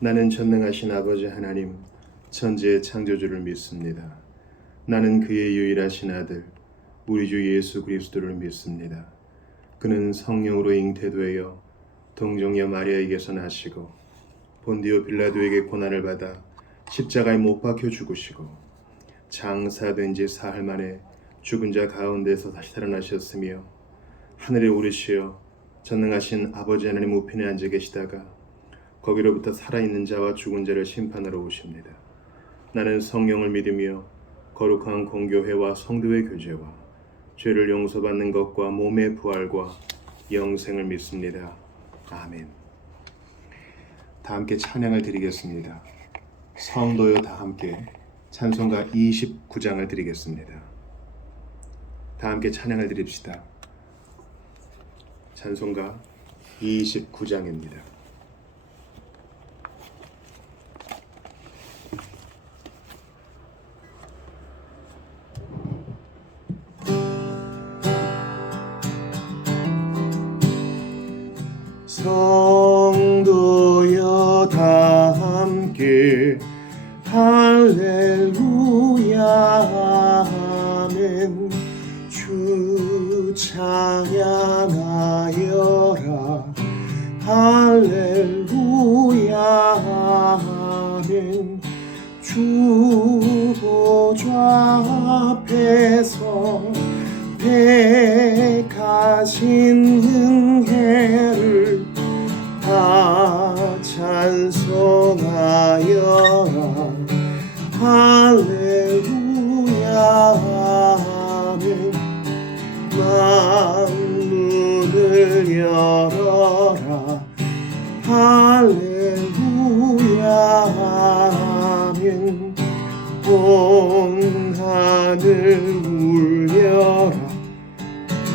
나는 전능하신 아버지 하나님, 천지의 창조주를 믿습니다. 나는 그의 유일하신 아들, 우리 주 예수 그리스도를 믿습니다. 그는 성령으로 잉태되어 동정녀 마리아에게서 나시고 본디오 빌라도에게 고난을 받아 십자가에 못 박혀 죽으시고 장사된 지 사흘 만에 죽은 자 가운데서 다시 살아나셨으며 하늘에 오르시어 전능하신 아버지 하나님 우편에 앉아 계시다가 거기로부터 살아있는 자와 죽은 자를 심판하러 오십니다. 나는 성령을 믿으며 거룩한 공교회와 성도의 교제와 죄를 용서받는 것과 몸의 부활과 영생을 믿습니다. 아멘. 다 함께 찬양을 드리겠습니다. 성도여 다 함께 찬송가 29장을 드리겠습니다. 다 함께 찬양을 드립시다. 찬송가 29장입니다. 성도여 다 함께 할렐루야 아멘. 주 찬양하여라 할렐루야 아멘. 주 보좌 앞에서 백하신 은혜를 다 찬송하여라 할렐루야 아멘. 만문을 열어라 할렐루야 아멘. 온 하늘 울려라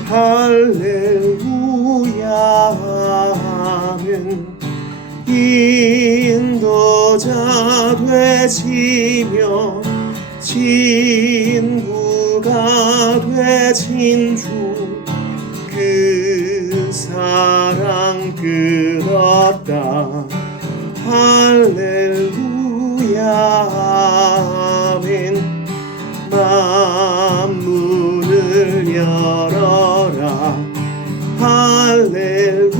할렐루야 아멘. 인도자 되시며 친구가 되신 주 그 사랑 끝없다 할렐루야 아멘. 만문을 열어라 할렐루야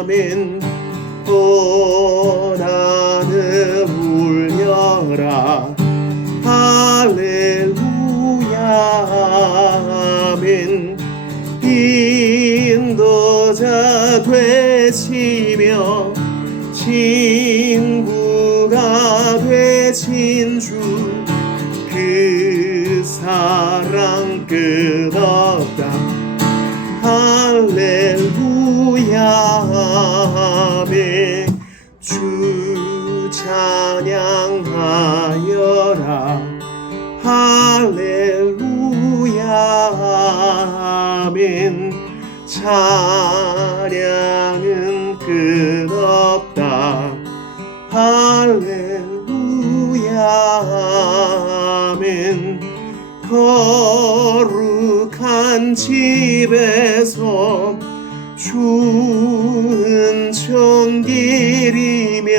아멘. 온 하늘 울려라 할렐루야 아멘. 인도자 되시며 친구가 되신 주 그 사랑 끝없다 할렐루야 아멘. 주 찬양하여라 할렐루야 아멘. 찬양은 끝없다 할렐루야 아멘. 거룩한 집에서 주는 청기리며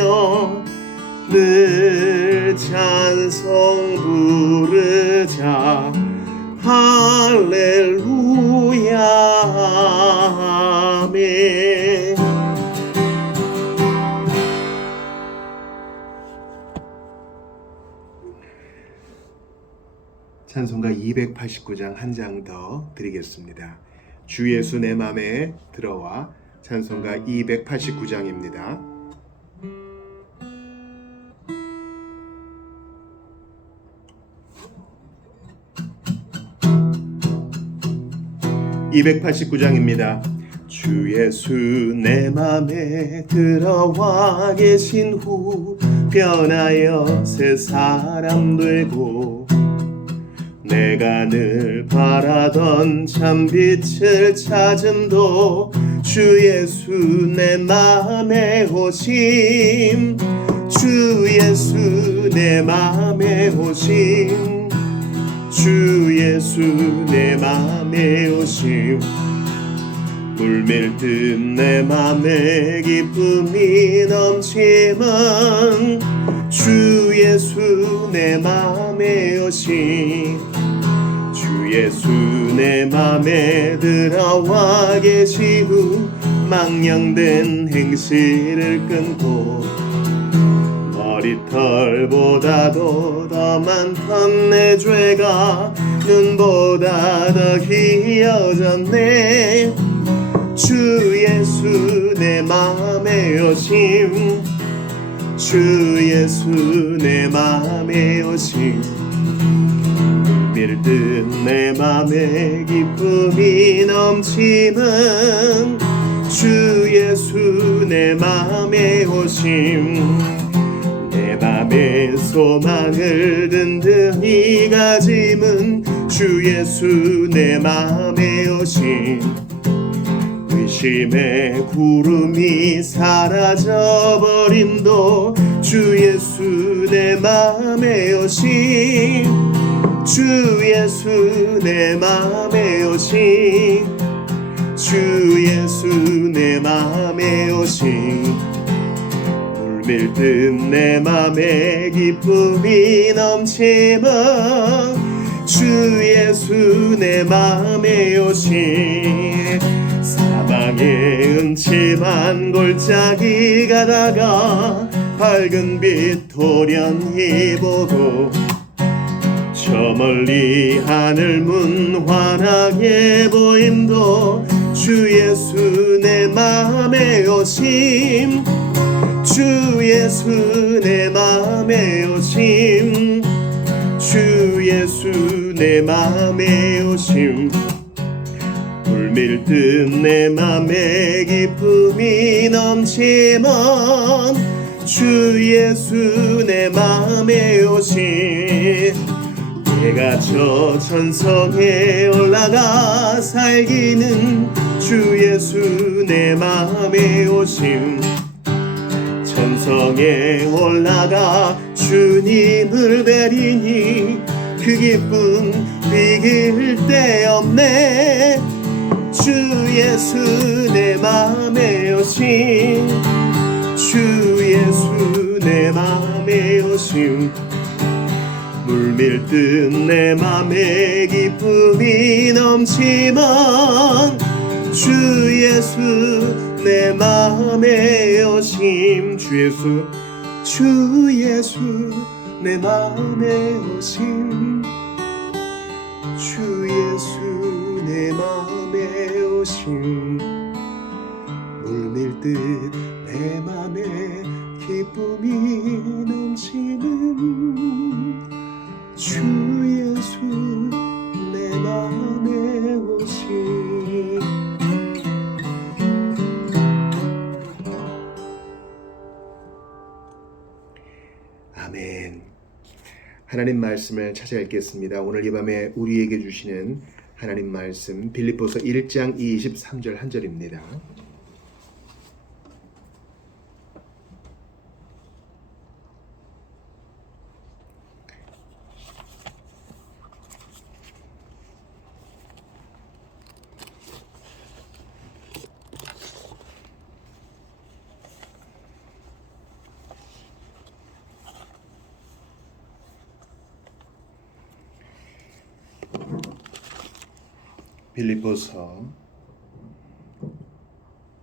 늘 찬송 부르자 할렐루야 아멘. 찬송가 289장 한 장 더 드리겠습니다. 주 예수 내 맘에 들어와 찬송가 289장입니다. (289장입니다) 주 예수 내 맘에 들어와 계신 후 변하여 새 사람 되고 내가 늘 바라던 참빛을 찾음도 주 예수 내 맘에 오심 주 예수 내 맘에 오심 주 예수 내 맘에 오심 물밀듯 내 맘에 기쁨이 넘치면 주 예수 내 맘에 오신 주 예수 내 맘에 들어와 계시고 망령된 행실을 끊고 머리털보다도 더 많던 내 죄가 눈보다 더 희어졌네 주 예수 내 맘에 오심 주 예수 내 맘에 오심 물밀듯 내 맘에 기쁨이 넘치는 주 예수 내 맘에 오심 내 맘에 소망을 든든히 가짐은 주 예수 내 맘에 오심 의심의 구름이 사라져버림도 주 예수 내 맘에 오심 주 예수 내 맘에 오심 주 예수 내 맘에 오심 물밀듯 내 맘에 기쁨이 넘치면 주 예수 내 맘에 오심 사방에 음침한 골짜기 가다가 밝은 빛 돌연히 보고 저 멀리 하늘 문 환하게 보임도 주 예수 내 맘에 오심 주 예수 내 맘에 오심 주 예수 내 맘에 오심 물밀듯 내 맘에 기쁨이 넘치면 주 예수 내 맘에 오심 내가 저 천성에 올라가 살기는 주 예수 내 맘에 오심 천성에 올라가 주님을 뵈리니 그 기쁨 비길 데 없네 주 예수 내 맘에 오심 주 예수 내 맘에 오심 물밀듯 내 맘에 기쁨이 넘치면 주 예수 내 맘에 오심 주 예수 내 맘에 오심 주 예수 내 맘에 오심 물밀듯 내 맘에 기쁨이 넘치는 주 예수 내 맘에 오심 아멘. 하나님 말씀을 찾아 읽겠습니다. 오늘 이 밤에 우리에게 주시는 하나님 말씀 빌립보서 1장 23절 한 절입니다. 빌립보서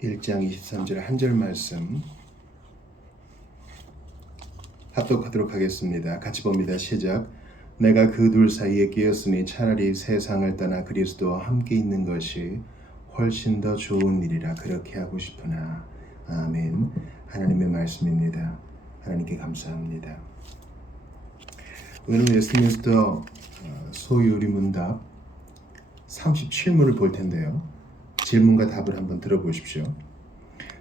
1장 23절 한 절 말씀 합독하도록 하겠습니다. 같이 봅니다. 시작. 내가 그 둘 사이에 끼었으니 차라리 세상을 떠나 그리스도와 함께 있는 것이 훨씬 더 좋은 일이라 그렇게 하고 싶으나. 아멘. 하나님의 말씀입니다. 하나님께 감사합니다. 오늘은 웨스트민스터 소유리문답 37문을 볼 텐데요. 질문과 답을 한번 들어보십시오.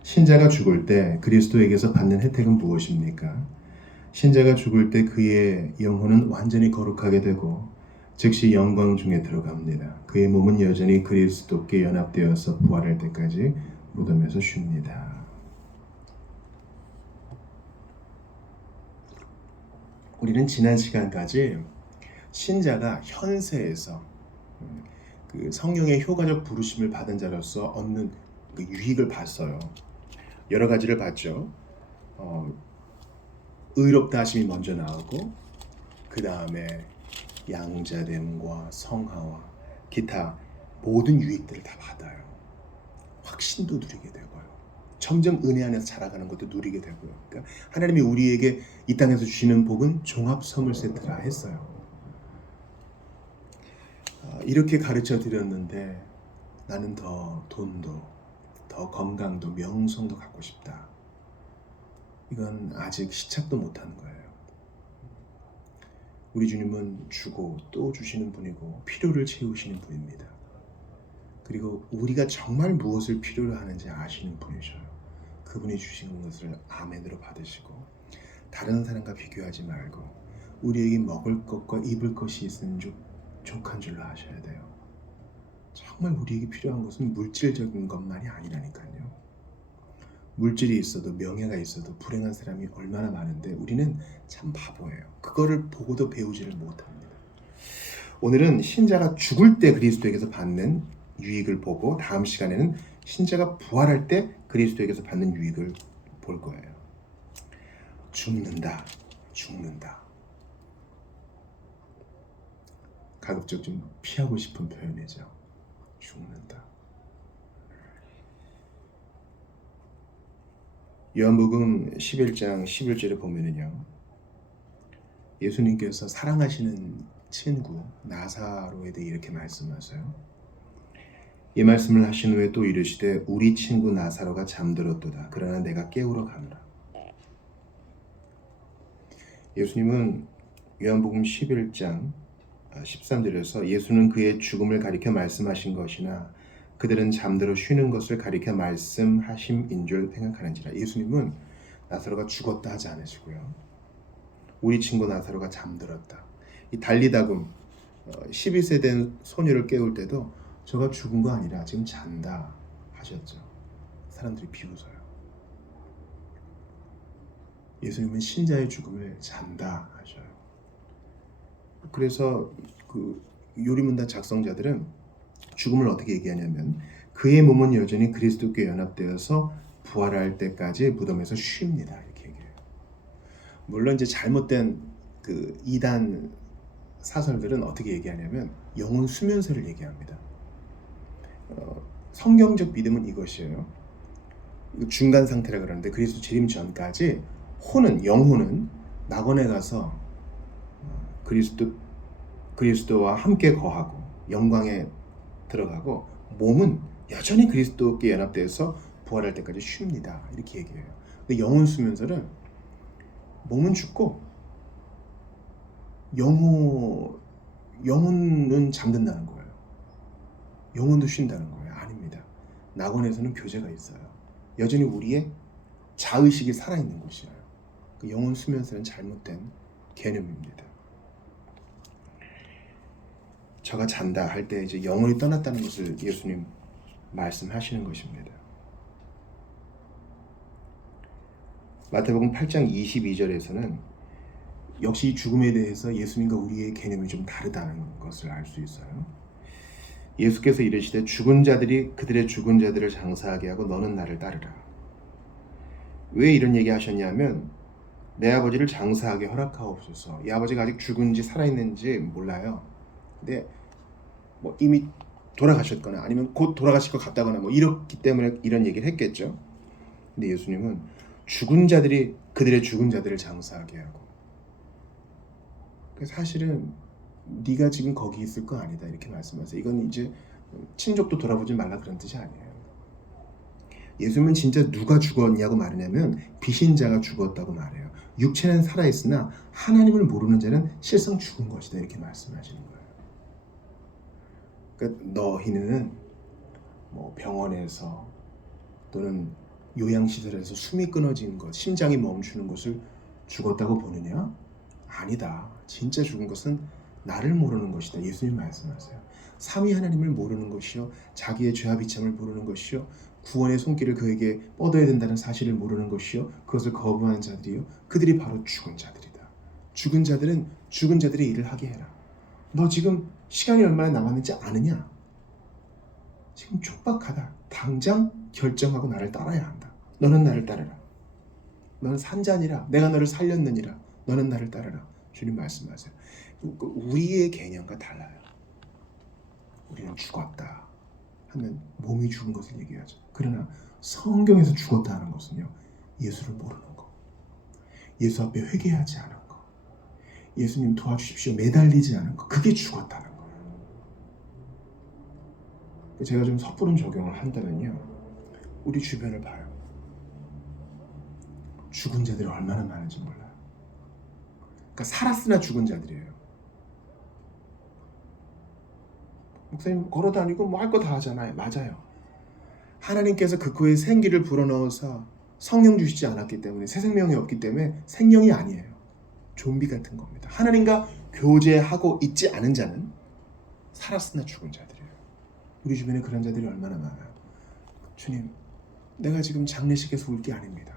신자가 죽을 때 그리스도에게서 받는 혜택은 무엇입니까? 신자가 죽을 때 그의 영혼은 완전히 거룩하게 되고 즉시 영광 중에 들어갑니다. 그의 몸은 여전히 그리스도께 연합되어서 부활할 때까지 무덤에서 쉽니다. 우리는 지난 시간까지 신자가 현세에서 그 성령의 효과적 부르심을 받은 자로서 얻는 그 유익을 봤어요. 여러 가지를 봤죠. 의롭다 하심이 먼저 나오고 그 다음에 양자됨과 성화와 기타 모든 유익들을 다 받아요. 확신도 누리게 되고요. 점점 은혜 안에서 자라가는 것도 누리게 되고요. 그러니까 하나님이 우리에게 이 땅에서 주시는 복은 종합 선물 세트라 했어요. 이렇게 가르쳐 드렸는데 나는 더 돈도, 더 건강도, 명성도 갖고 싶다. 이건 아직 시작도 못하는 거예요. 우리 주님은 주고 또 주시는 분이고 필요를 채우시는 분입니다. 그리고 우리가 정말 무엇을 필요로 하는지 아시는 분이셔요. 그분이 주시는 것을 아멘으로 받으시고 다른 사람과 비교하지 말고 우리에게 먹을 것과 입을 것이 있으면 족한 줄로 아셔야 돼요. 정말 우리에게 필요한 것은 물질적인 것만이 아니라니까요. 물질이 있어도 명예가 있어도 불행한 사람이 얼마나 많은데 우리는 참 바보예요. 그거를 보고도 배우지를 못합니다. 오늘은 신자가 죽을 때 그리스도에게서 받는 유익을 보고 다음 시간에는 신자가 부활할 때 그리스도에게서 받는 유익을 볼 거예요. 죽는다. 가급적 좀 피하고 싶은 표현이죠. 죽는다. 요한복음 11장 11절에 보면은요. 예수님께서 사랑하시는 친구 나사로에 대해 이렇게 말씀하세요. 이 말씀을 하신 후에 또 이르시되 우리 친구 나사로가 잠들었도다. 그러나 내가 깨우러 가노라. 예수님은 요한복음 11장 13절에서 예수는 그의 죽음을 가리켜 말씀하신 것이나 그들은 잠들어 쉬는 것을 가리켜 말씀하심인 줄 생각하는지라. 예수님은 나사로가 죽었다 하지 않으시고요. 우리 친구 나사로가 잠들었다. 이 달리다금 12세 된 소녀를 깨울 때도 저가 죽은 거 아니라 지금 잔다 하셨죠. 사람들이 비웃어요. 예수님은 신자의 죽음을 잔다 하셔요. 그래서 그 요리문답 작성자들은 죽음을 어떻게 얘기하냐면 그의 몸은 여전히 그리스도께 연합되어서 부활할 때까지 무덤에서 쉽니다. 이렇게 얘기해요. 물론 이제 잘못된 그 이단 사설들은 어떻게 얘기하냐면 영혼 수면세를 얘기합니다. 성경적 믿음은 이것이에요. 중간 상태라 그러는데 그리스도 재림 전까지 영혼은 낙원에 가서 그리스도와 함께 거하고 영광에 들어가고 몸은 여전히 그리스도께 연합되어서 부활할 때까지 쉽니다. 이렇게 얘기해요. 근데 영혼 수면설은 몸은 죽고 영혼은 잠든다는 거예요. 영혼도 쉰다는 거예요. 아닙니다. 낙원에서는 교제가 있어요. 여전히 우리의 자의식이 살아있는 곳이에요. 그 영혼 수면설은 잘못된 개념입니다. 저가 잔다 할 때 이제 영혼이 떠났다는 것을 예수님 말씀하시는 것입니다. 마태복음 8장 22절에서는 역시 죽음에 대해서 예수님과 우리의 개념이 좀 다르다는 것을 알 수 있어요. 예수께서 이르시되 죽은 자들이 그들의 죽은 자들을 장사하게 하고 너는 나를 따르라. 왜 이런 얘기 하셨냐면 내 아버지를 장사하게 허락하옵소서. 이 아버지가 아직 죽은지 살아있는지 몰라요. 근데 뭐 이미 돌아가셨거나 아니면 곧 돌아가실 것 같다거나 뭐 이렇기 때문에 이런 얘기를 했겠죠. 근데 예수님은 죽은 자들이 그들의 죽은 자들을 장사하게 하고 사실은 네가 지금 거기 있을 거 아니다 이렇게 말씀하세요. 이건 이제 친족도 돌아보지 말라 그런 뜻이 아니에요. 예수님은 진짜 누가 죽었냐고 말하냐면 비신자가 죽었다고 말해요. 육체는 살아있으나 하나님을 모르는 자는 실상 죽은 것이다 이렇게 말씀하시는 거예요. 그러니까 너희는 뭐 병원에서 또는 요양시설에서 숨이 끊어지는 것, 심장이 멈추는 것을 죽었다고 보느냐? 아니다. 진짜 죽은 것은 나를 모르는 것이다. 예수님 말씀하세요. 삼위 하나님을 모르는 것이요, 자기의 죄와 비참을 모르는 것이요, 구원의 손길을 그에게 뻗어야 된다는 사실을 모르는 것이요, 그것을 거부하는 자들이요, 그들이 바로 죽은 자들이다. 죽은 자들은 죽은 자들의 일을 하게 해라. 너 지금 시간이 얼마나 남았는지 아느냐? 지금 촉박하다. 당장 결정하고 나를 따라야 한다. 너는 나를 따르라. 너는 산자니라. 내가 너를 살렸느니라. 너는 나를 따르라. 주님 말씀하세요. 우리의 개념과 달라요. 우리는 죽었다 하면 몸이 죽은 것을 얘기하죠. 그러나 성경에서 죽었다 하는 것은요, 예수를 모르는 거, 예수 앞에 회개하지 않은 거, 예수님 도와주십시오 매달리지 않은 거, 그게 죽었다는 거예요. 제가 좀 섣부른 적용을 한다면요, 우리 주변을 봐요. 죽은 자들이 얼마나 많은지 몰라요. 그러니까 살았으나 죽은 자들이에요. 목사님 걸어다니고 뭐 할 거 다 하잖아요. 맞아요. 하나님께서 그 코에 생기를 불어넣어서 성령 주시지 않았기 때문에, 새 생명이 없기 때문에 생명이 아니에요. 좀비 같은 겁니다. 하나님과 교제하고 있지 않은 자는 살았으나 죽은 자들이에요. 우리 주변에 그런 자들이 얼마나 많아요. 주님, 내가 지금 장례식에서 울 게 아닙니다.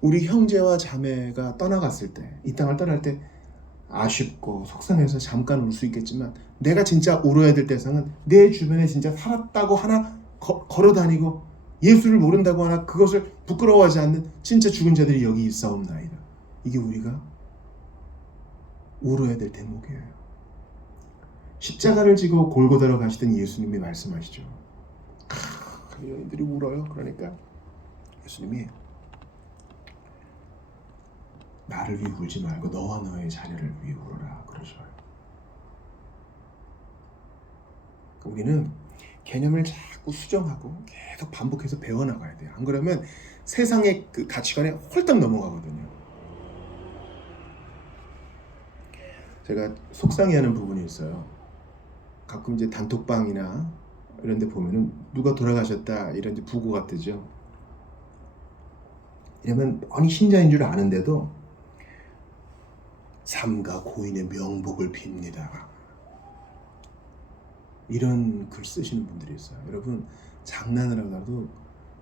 우리 형제와 자매가 떠나갔을 때, 이 땅을 떠날 때 아쉽고 속상해서 잠깐 울 수 있겠지만, 내가 진짜 울어야 될 대상은 내 주변에 진짜 살았다고 하나 걸어다니고 예수를 모른다고 하나 그것을 부끄러워하지 않는 진짜 죽은 자들이 여기 있사옵나이다. 이게 우리가 울어야 될 대목이에요. 십자가를 지고 골고다로 가시던 예수님이 말씀하시죠. 여인들이 울어요. 그러니까 예수님이 나를 위해 울지 말고 너와 너의 자녀를 위해 울어라 그러셔요. 우리는 개념을 자꾸 수정하고 계속 반복해서 배워나가야 돼요. 안 그러면 세상의 그 가치관에 홀딱 넘어가거든요. 제가 속상해하는 부분이 있어요. 가끔 이제 단톡방이나 이런 데 보면은 누가 돌아가셨다 이런 이제 부고가 뜨죠. 이러면 뻔히 신자인 줄 아는데도 삼가 고인의 명복을 빕니다. 이런 글 쓰시는 분들이 있어요. 여러분, 장난을 하더라도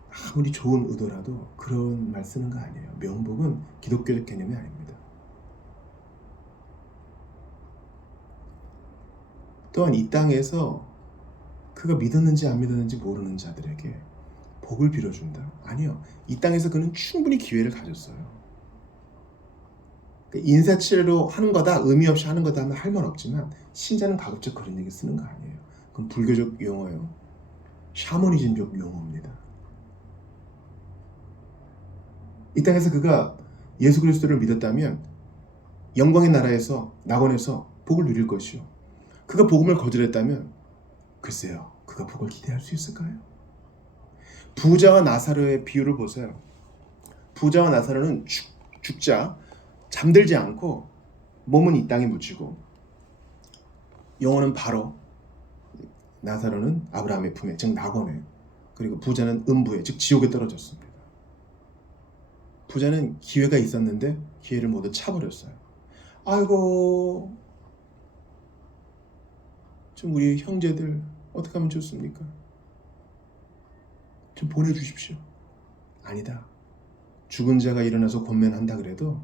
아무리 좋은 의도라도 그런 말 쓰는 거 아니에요. 명복은 기독교적 개념이 아닙니다. 또한 이 땅에서 그가 믿었는지 안 믿었는지 모르는 자들에게 복을 빌어준다? 아니요. 이 땅에서 그는 충분히 기회를 가졌어요. 인사치레로 하는 거다, 의미 없이 하는 거다 하면 할 말 없지만, 신자는 가급적 그런 얘기 쓰는 거 아니에요. 그건 불교적 용어예요. 샤머니즘적 용어입니다. 이 땅에서 그가 예수 그리스도를 믿었다면 영광의 나라에서, 낙원에서 복을 누릴 것이요, 그가 복음을 거절했다면 글쎄요, 그가 복을 기대할 수 있을까요? 부자와 나사로의 비유를 보세요. 부자와 나사로는 죽자 잠들지 않고 몸은 이 땅에 묻히고 영혼은 바로, 나사로는 아브라함의 품에, 즉 낙원에, 그리고 부자는 음부에, 즉 지옥에 떨어졌습니다. 부자는 기회가 있었는데 기회를 모두 차버렸어요. 아이고, 좀 우리 형제들 어떻게 하면 좋습니까? 좀 보내주십시오. 아니다. 죽은 자가 일어나서 권면한다 그래도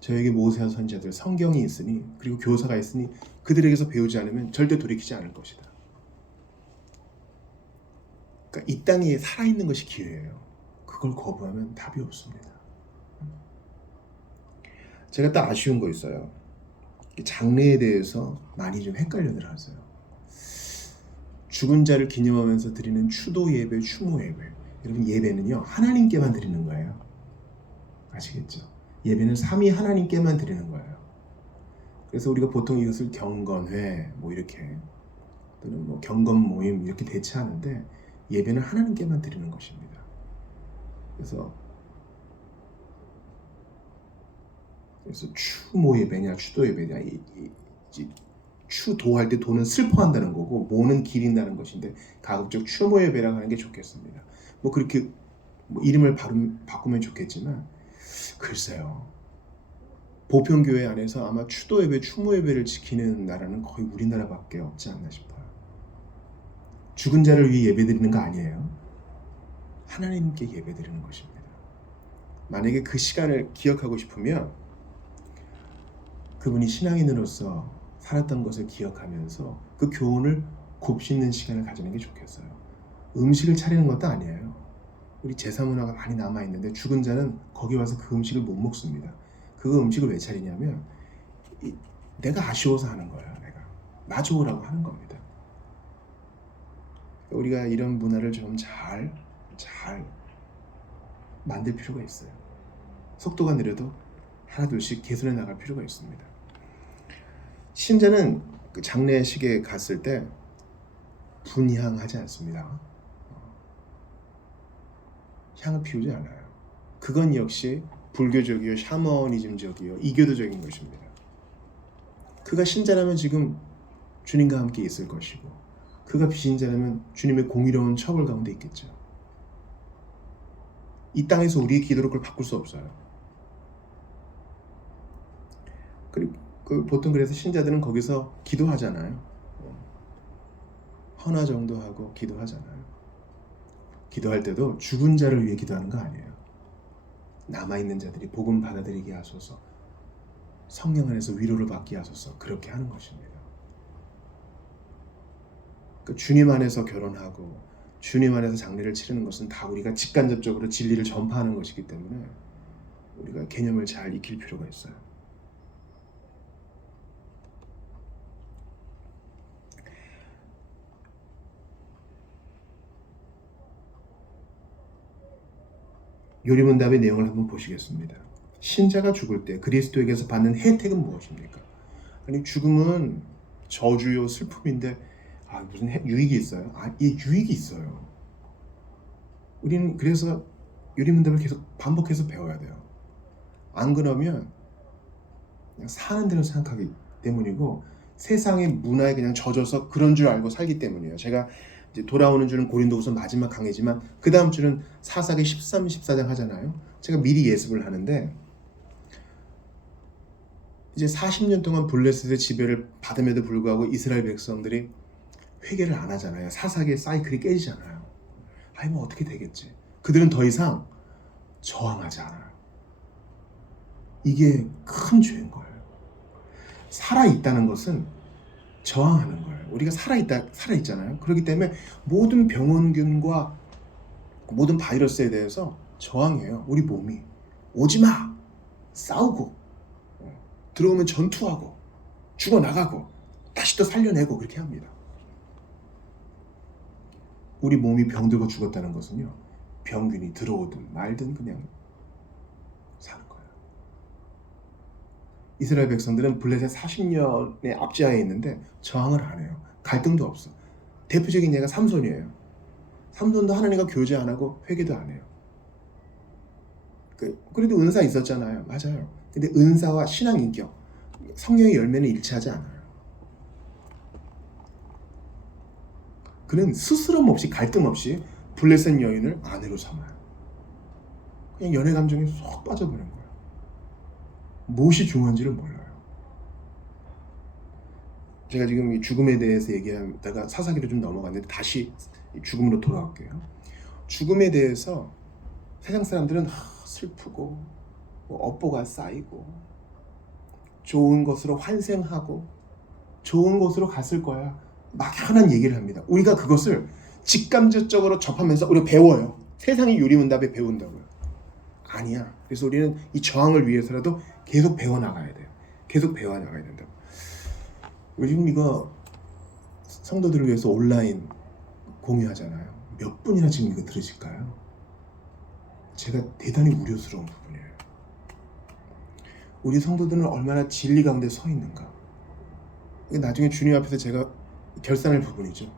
저에게 모세와 선지자들, 성경이 있으니, 그리고 교사가 있으니 그들에게서 배우지 않으면 절대 돌이키지 않을 것이다. 그러니까 이 땅에 살아있는 것이 기회예요. 그걸 거부하면 답이 없습니다. 제가 또 아쉬운 거 있어요. 장례에 대해서 많이 좀 헷갈려들 하세요. 죽은 자를 기념하면서 드리는 추도 예배, 추모 예배. 여러분, 예배는요, 하나님께만 드리는 거예요. 아시겠죠? 예배는 삼위 하나님께만 드리는 거예요. 그래서 우리가 보통 이것을 경건회, 뭐 이렇게, 또는 뭐 경건 모임 이렇게 대체하는데, 예배는 하나님께만 드리는 것입니다. 그래서 추모 예배냐 추도 예배냐, 추도할 때 도는 슬퍼한다는 거고, 모는 기린다는 것인데, 가급적 추모 예배라고 하는 게 좋겠습니다. 뭐 그렇게 뭐 이름을 바꾸면 좋겠지만, 글쎄요, 보편교회 안에서 아마 추도 예배, 추모 예배를 지키는 나라는 거의 우리나라밖에 없지 않나 싶어요. 죽은 자를 위해 예배드리는 거 아니에요. 하나님께 예배드리는 것입니다. 만약에 그 시간을 기억하고 싶으면 그분이 신앙인으로서 살았던 것을 기억하면서 그 교훈을 굽씹는 시간을 가지는 게 좋겠어요. 음식을 차리는 것도 아니에요. 우리 제사 문화가 많이 남아있는데 죽은 자는 거기 와서 그 음식을 못 먹습니다. 그 음식을 왜 차리냐면 내가 아쉬워서 하는 거예요. 내가 나 좋으라고 하는 겁니다. 우리가 이런 문화를 좀 잘 만들 필요가 있어요. 속도가 느려도 하나둘씩 개선해 나갈 필요가 있습니다. 신자는 그 장례식에 갔을 때 분향하지 않습니다. 향을 피우지 않아요. 그건 역시 불교적이요, 샤머니즘적이요, 이교도적인 것입니다. 그가 신자라면 지금 주님과 함께 있을 것이고, 그가 비신자라면 주님의 공의로운 처벌 가운데 있겠죠. 이 땅에서 우리의 기도로 그걸 바꿀 수 없어요. 그리고 보통 그래서 신자들은 거기서 기도하잖아요. 헌화 정도 하고 기도하잖아요. 기도할 때도 죽은 자를 위해 기도하는 거 아니에요. 남아있는 자들이 복음 받아들이게 하소서, 성령 안에서 위로를 받게 하소서, 그렇게 하는 것입니다. 주님 안에서 결혼하고 주님 안에서 장례를 치르는 것은 다 우리가 직간접적으로 진리를 전파하는 것이기 때문에 우리가 개념을 잘 익힐 필요가 있어요. 요리문답의 내용을 한번 보시겠습니다. 신자가 죽을 때 그리스도에게서 받는 혜택은 무엇입니까? 아니, 죽음은 저주요, 슬픔인데 무슨 유익이 있어요? 이 유익이 있어요. 우리는 그래서 요리문답을 계속 반복해서 배워야 돼요. 안 그러면 그냥 사는 대로 생각하기 때문이고, 세상의 문화에 그냥 젖어서 그런 줄 알고 살기 때문이에요. 제가 이제 돌아오는 주는 고린도후서 마지막 강의지만 그 다음 주는 사사기 13, 14장 하잖아요. 제가 미리 예습을 하는데, 이제 40년 동안 블레셋의 지배를 받음에도 불구하고 이스라엘 백성들이 회개를 안 하잖아요. 사사기의 사이클이 깨지잖아요. 뭐 어떻게 되겠지. 그들은 더 이상 저항하지 않아요. 이게 큰 죄인 거예요. 살아있다는 것은 저항하는 거예요. 우리가 살아있잖아요. 그렇기 때문에 모든 병원균과 모든 바이러스에 대해서 저항해요. 우리 몸이. 오지마! 싸우고, 들어오면 전투하고, 죽어나가고, 다시 또 살려내고, 그렇게 합니다. 우리 몸이 병들고 죽었다는 것은요, 병균이 들어오든 말든 그냥 사는 거예요. 이스라엘 백성들은 블레셋 40년의 압제하에 있는데 저항을 안 해요. 갈등도 없어. 대표적인 예가 삼손이에요. 삼손도 하나님과 교제 안 하고 회개도 안 해요. 그래도 은사 있었잖아요. 맞아요. 근데 은사와 신앙 인격, 성령의 열매는 일치하지 않아요. 그는 스스럼 없이 갈등 없이 블레셋 여인을 아내로 삼아요. 그냥 연애 감정에 쏙 빠져버린 거예요. 무엇이 중요한지를 몰라요. 제가 지금 이 죽음에 대해서 얘기하다가 사사기로 좀 넘어갔는데 다시 죽음으로 돌아갈게요. 죽음에 대해서 세상 사람들은 슬프고 업보가 쌓이고 좋은 것으로 환생하고 좋은 곳으로 갔을 거야, 막연한 얘기를 합니다. 우리가 그것을 직감적으로 접하면서 우리가 배워요. 세상의 요리문답에 배운다고요. 아니야. 그래서 우리는 이 저항을 위해서라도 계속 배워나가야 돼요. 계속 배워나가야 된다고. 요즘 이거 성도들을 위해서 온라인 공유하잖아요. 몇 분이나 지금 이거 들으실까요? 제가 대단히 우려스러운 부분이에요. 우리 성도들은 얼마나 진리 가운데 서 있는가. 이게 나중에 주님 앞에서 제가 결산할 부분이죠.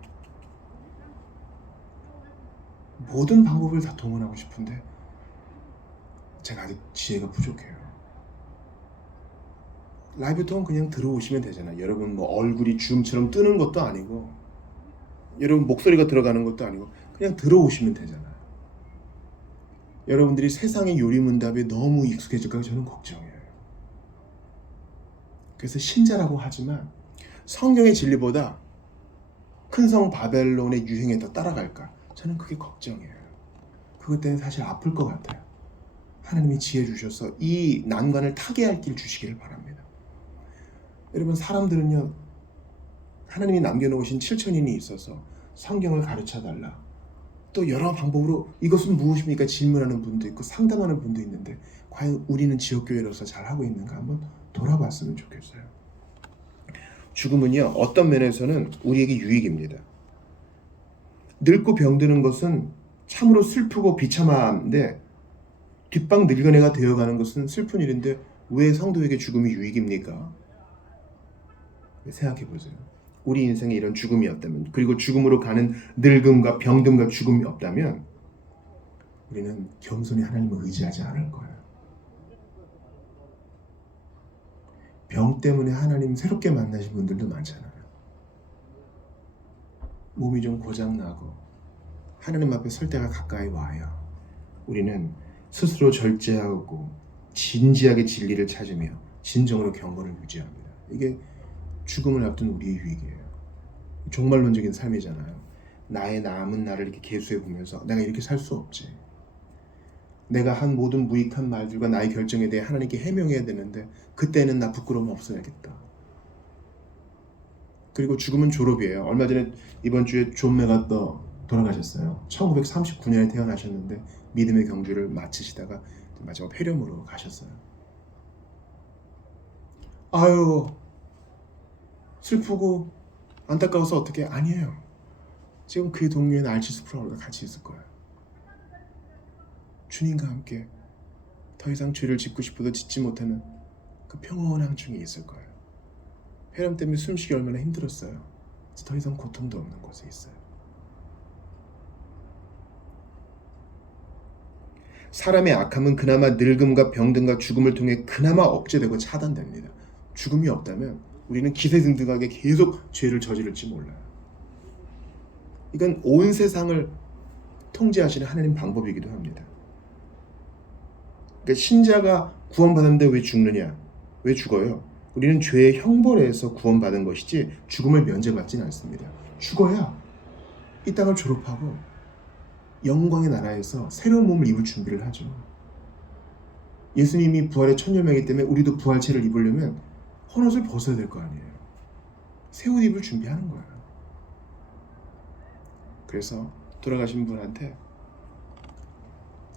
모든 방법을 다 동원하고 싶은데 제가 아직 지혜가 부족해요. 라이브 통 그냥 들어오시면 되잖아요. 여러분 얼굴이 줌처럼 뜨는 것도 아니고, 여러분 목소리가 들어가는 것도 아니고, 그냥 들어오시면 되잖아요. 여러분들이 세상의 요리문답에 너무 익숙해질까 저는 걱정이에요. 그래서 신자라고 하지만 성경의 진리보다 큰 성 바벨론의 유행에 더 따라갈까, 저는 그게 걱정이에요. 그것 때문에 사실 아플 것 같아요. 하나님이 지혜 주셔서 이 난관을 타개할 길 주시기를 바랍니다. 여러분, 사람들은요 하나님이 남겨놓으신 7천인이 있어서 성경을 가르쳐달라. 또 여러 방법으로 이것은 무엇입니까? 질문하는 분도 있고 상담하는 분도 있는데 과연 우리는 지역교회로서 잘하고 있는가 한번 돌아봤으면 좋겠어요. 죽음은요, 어떤 면에서는 우리에게 유익입니다. 늙고 병드는 것은 참으로 슬프고 비참한데 뒷방 늙은애가 되어가는 것은 슬픈 일인데 왜 성도에게 죽음이 유익입니까? 생각해 보세요. 우리 인생에 이런 죽음이 없다면, 그리고 죽음으로 가는 늙음과 병듦과 죽음이 없다면 우리는 겸손히 하나님을 의지하지 않을 거예요. 병 때문에 하나님 새롭게 만나신 분들도 많잖아요. 몸이 좀 고장나고 하나님 앞에 설 때가 가까이 와요. 우리는 스스로 절제하고 진지하게 진리를 찾으며 진정으로 경건을 유지합니다. 이게 죽음을 앞둔 우리의 유익이에요. 종말론적인 삶이잖아요. 나의 남은 날을 이렇게 계수해 보면서 내가 이렇게 살 수 없지. 내가 한 모든 무익한 말들과 나의 결정에 대해 하나님께 해명해야 되는데 그때는 나 부끄러움 없어야겠다. 그리고 죽음은 졸업이에요. 얼마 전에 이번 주에 존 맥아더 돌아가셨어요. 1939년에 태어나셨는데 믿음의 경주를 마치시다가 마지막 폐렴으로 가셨어요. 아유, 슬프고 안타까워서 어떻게? 아니에요. 지금 그의 동료인 알치스 프라우가 같이 있을 거예요. 주님과 함께 더 이상 죄를 짓고 싶어도 짓지 못하는 그 평온함 중에 있을 거예요. 폐렴 때문에 숨쉬기 얼마나 힘들었어요. 더 이상 고통도 없는 곳에 있어요. 사람의 악함은 그나마 늙음과 병든과 죽음을 통해 그나마 억제되고 차단됩니다. 죽음이 없다면 우리는 기세등등하게 계속 죄를 저지를지 몰라요. 이건 온 세상을 통제하시는 하나님 방법이기도 합니다. 그러니까 신자가 구원받았는데 왜 죽느냐? 왜 죽어요? 우리는 죄의 형벌에서 구원받은 것이지 죽음을 면제받지는 않습니다. 죽어야 이 땅을 졸업하고 영광의 나라에서 새로운 몸을 입을 준비를 하죠. 예수님이 부활의 천년명이기 때문에 우리도 부활체를 입으려면 헌옷을 벗어야 될 거 아니에요. 새 옷 입을 준비하는 거예요. 그래서 돌아가신 분한테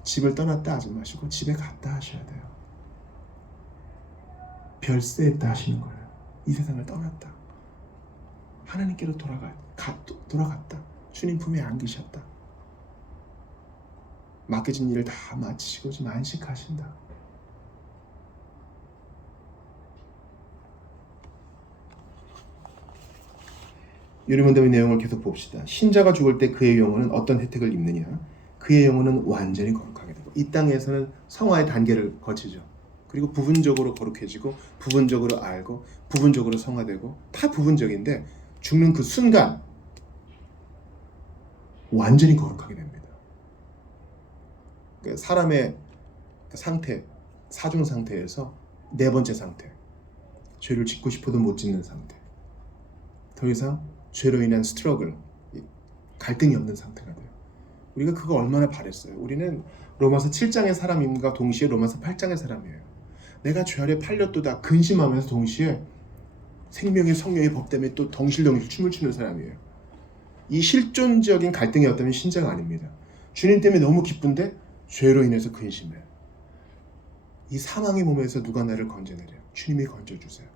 집을 떠났다 하지 마시고 집에 갔다 하셔야 돼요. 별세했다 하시는 거예요. 이 세상을 떠났다. 하나님께로 돌아갔다. 주님 품에 안기셨다. 맡겨진 일을 다 마치시고 지금 안식하신다. 유리문답의 내용을 계속 봅시다. 신자가 죽을 때 그의 영혼은 어떤 혜택을 입느냐? 그의 영혼은 완전히 거룩하게 되고 이 땅에서는 성화의 단계를 거치죠. 그리고 부분적으로 거룩해지고 부분적으로 알고 부분적으로 성화되고 다 부분적인데 죽는 그 순간 완전히 거룩하게 됩니다. 사람의 상태, 사중 상태에서 네 번째 상태, 죄를 짓고 싶어도 못 짓는 상태, 더 이상 죄로 인한 스트러글, 갈등이 없는 상태가 돼요. 우리가 그거 얼마나 바랬어요. 우리는 로마서 7장의 사람임과 동시에 로마서 8장의 사람이에요. 내가 죄 아래 팔렸도다 근심하면서 동시에 생명의 성령의 법 때문에 또 덩실덩실 춤을 추는 사람이에요. 이 실존적인 갈등이 없다면 신자가 아닙니다. 주님 때문에 너무 기쁜데 죄로 인해서 근심해요. 이 사망의 몸에서 누가 나를 건져내려요? 주님이 건져주세요.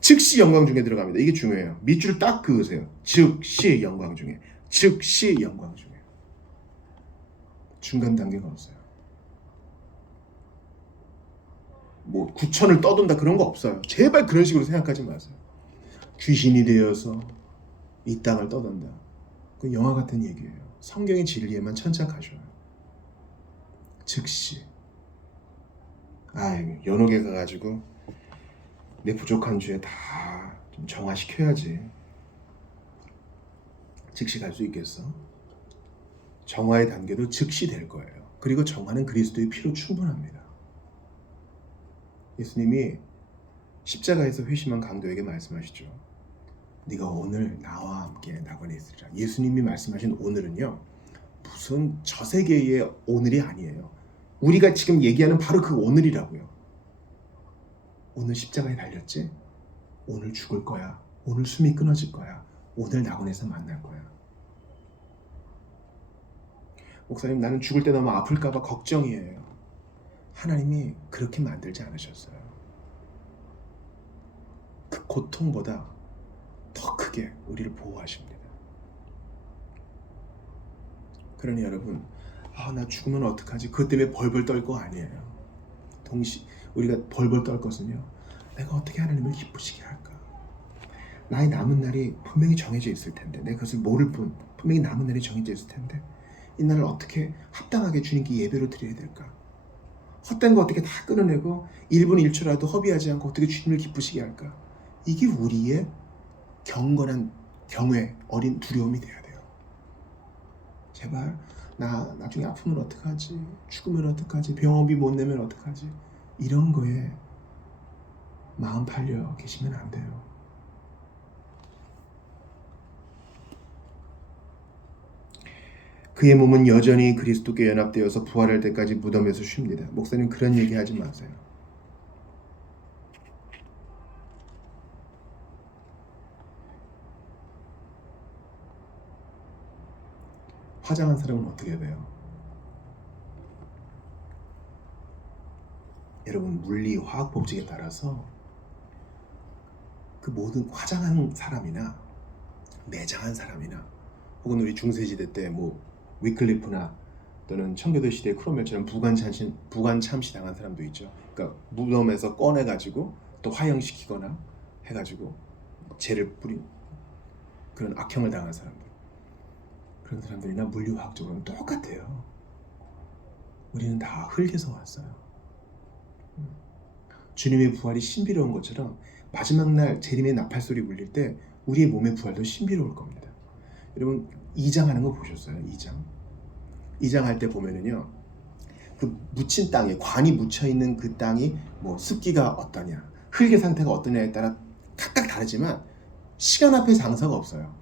즉시 영광 중에 들어갑니다. 이게 중요해요. 밑줄을 딱 그으세요. 즉시 영광 중에. 즉시 영광 중에. 중간 단계가 없어요. 뭐 구천을 떠돈다 그런 거 없어요. 제발 그런 식으로 생각하지 마세요. 귀신이 되어서 이 땅을 떠돈다. 그 영화 같은 얘기예요. 성경의 진리에만 천착하셔요. 즉시. 연옥에 가가지고 내 부족한 죄 다 좀 정화시켜야지. 즉시 갈 수 있겠어? 정화의 단계도 즉시 될 거예요. 그리고 정화는 그리스도의 피로 충분합니다. 예수님이 십자가에서 회심한 강도에게 말씀하시죠. 네가 오늘 나와 함께 낙원에 있으리라. 예수님이 말씀하신 오늘은요, 무슨 저 세계의 오늘이 아니에요. 우리가 지금 얘기하는 바로 그 오늘이라고요. 오늘 십자가에 달렸지? 오늘 죽을 거야. 오늘 숨이 끊어질 거야. 오늘 낙원에서 만날 거야. 목사님, 나는 죽을 때 너무 아플까 봐 걱정이에요. 하나님이 그렇게 만들지 않으셨어요. 그 고통보다 더 크게 우리를 보호하십니다. 그러니 여러분, 나 죽으면 어떡하지? 그것 때문에 벌벌 떨 거 아니에요. 우리가 벌벌 떨 것은요, 내가 어떻게 하나님을 기쁘시게 할까? 나의 남은 날이 분명히 정해져 있을 텐데, 내가 그것을 모를 뿐 분명히 남은 날이 정해져 있을 텐데, 이 날을 어떻게 합당하게 주님께 예배로 드려야 될까? 헛된 거 어떻게 다 끊어내고 1분 1초라도 허비하지 않고 어떻게 주님을 기쁘시게 할까? 이게 우리의 경건한 경외, 어린 두려움이 돼야 돼요. 제발 나 나중에 아프면 어떡하지? 죽으면 어떡하지? 병원비 못 내면 어떡하지? 이런 거에 마음 팔려 계시면 안 돼요. 그의 몸은 여전히 그리스도께 연합되어서 부활할 때까지 무덤에서 쉽니다. 목사님, 그런 얘기 하지 마세요. 화장한 사람은 어떻게 돼요? 여러분, 물리 화학 법칙에 따라서 그 모든 화장한 사람이나 매장한 사람이나 혹은 우리 중세시대 때 위클리프나 또는 청교도 시대의 크롬웰처럼 부관 참시 당한 사람도 있죠. 그러니까 무덤에서 꺼내가지고 또 화형시키거나 해가지고 죄를 뿌린 그런 악형을 당한 사람들, 그런 사람들이나 물리화학적으로는 똑같아요. 우리는 다 흙에서 왔어요. 주님의 부활이 신비로운 것처럼 마지막 날 재림의 나팔소리 울릴 때 우리의 몸의 부활도 신비로울 겁니다. 여러분, 이장하는 거 보셨어요? 이장할 때 보면은요, 그 묻힌 땅에 관이 묻혀 있는 그 땅이 습기가 어떠냐, 흙의 상태가 어떠냐에 따라 각각 다르지만 시간 앞에 장사가 없어요.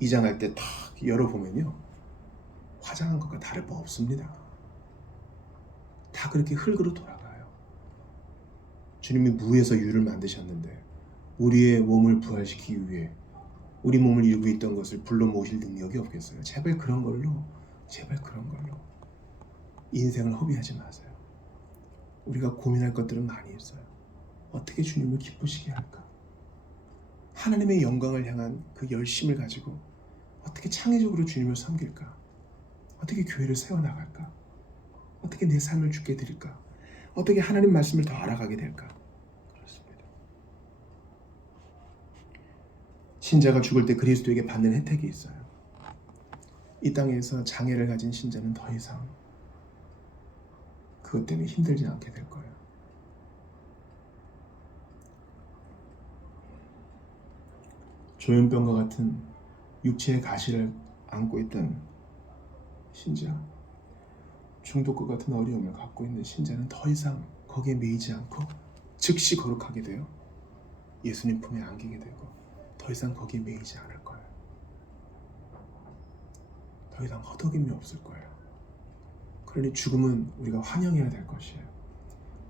이장할 때 탁 열어보면요, 화장한 것과 다를 바 없습니다. 다 그렇게 흙으로 돌아가요. 주님이 무에서 유를 만드셨는데 우리의 몸을 부활시키기 위해 우리 몸을 이루고 있던 것을 불러 모으실 능력이 없겠어요? 제발 그런 걸로 인생을 허비하지 마세요. 우리가 고민할 것들은 많이 있어요. 어떻게 주님을 기쁘시게 할까? 하나님의 영광을 향한 그 열심을 가지고 어떻게 창의적으로 주님을 섬길까? 어떻게 교회를 세워나갈까? 어떻게 내 삶을 주께 드릴까? 어떻게 하나님 말씀을 더 알아가게 될까? 그렇습니다. 신자가 죽을 때 그리스도에게 받는 혜택이 있어요. 이 땅에서 장애를 가진 신자는 더 이상 그것 때문에 힘들지 않게 될 거예요. 조현병과 같은 육체의 가시를 안고 있던 신자, 중독과 같은 어려움을 갖고 있는 신자는 더 이상 거기에 매이지 않고 즉시 거룩하게 되어 예수님 품에 안기게 되고 더 이상 거기에 매이지 않을 거예요. 더 이상 허덕임이 없을 거예요. 그러니 죽음은 우리가 환영해야 될 것이에요.